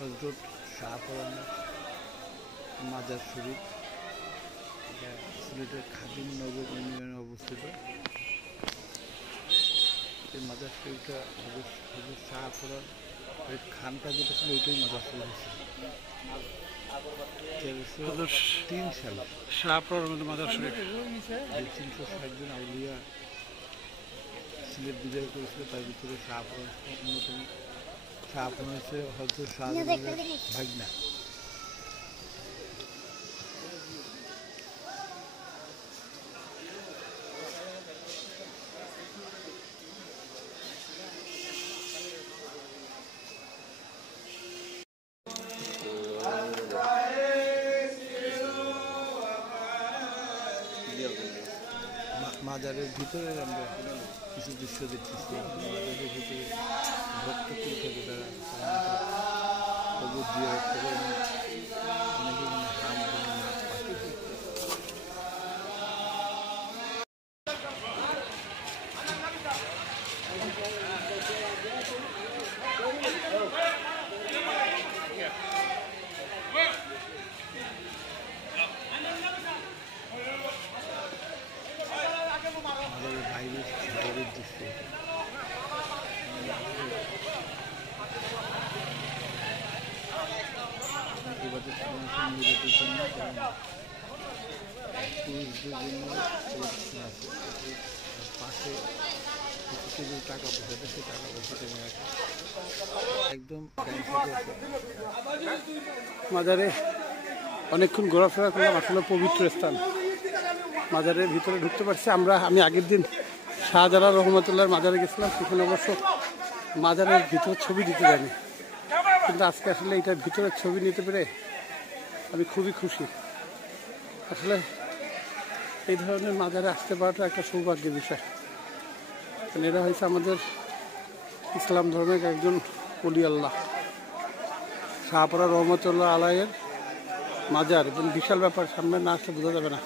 হযরত শাহপরানের মাজার শরীফ, এটা সিলেটের খাদিম নগর ইউনিয়নে অবস্থিত। এই মাজার শরীফটা হযরত শাহপরান খানটা যেটা ছিল ওইটাই মাজার শরীফ ছিল 3 সালে। শাহপরানের মাজার শরীফ 360 জন আউলিয়া সিলেট বিজয় করেছিল, তার ভিতরে শাহপরান অন্যতম। শাহপরান হচ্ছে হযরত শাহজালালের ভাগনা। মাজারের ভিতরে আমরা কিছু দৃশ্য দেখতেছি। মাজারের ভিতরে ভক্ত কি থাকে, তারা কবর দিয়ে অনেকে হাম নাচ পাচ্ছে। বাইরের দৃশ্য এবারে নিরাপদের জন্য পুরুষদের জন্য আছে। পাশে কিছু টাকা পয়সা দেয়, সেই টাকা পয়সা টেনে রাখে একদম। মাজারে অনেকক্ষণ ঘোরাফেরা করলাম, আসলে পবিত্র স্থান। মাজারের ভিতরে ঢুকতে পারছি আমরা। আমি আগের দিন শাহজালাল রহমতুল্লাহর মাজারে গেছিলাম, সেখানে অবশ্য মাজারের ভিতরে ছবি দিতে যায়নি, কিন্তু আজকে আসলে এটার ভিতরের ছবি নিতে পেরে আমি খুবই খুশি। আসলে এই ধরনের মাজারে আসতে পারাটা একটা সৌভাগ্যের বিষয়, কারণ এরা হয়েছে আমাদের ইসলাম ধর্মের একজন ওলি আল্লাহ। শাহপরা রহমতুল্লাহ আলাইয়ের মাজার এবং বিশাল ব্যাপার, সামনে না আসলে বোঝা যাবে না।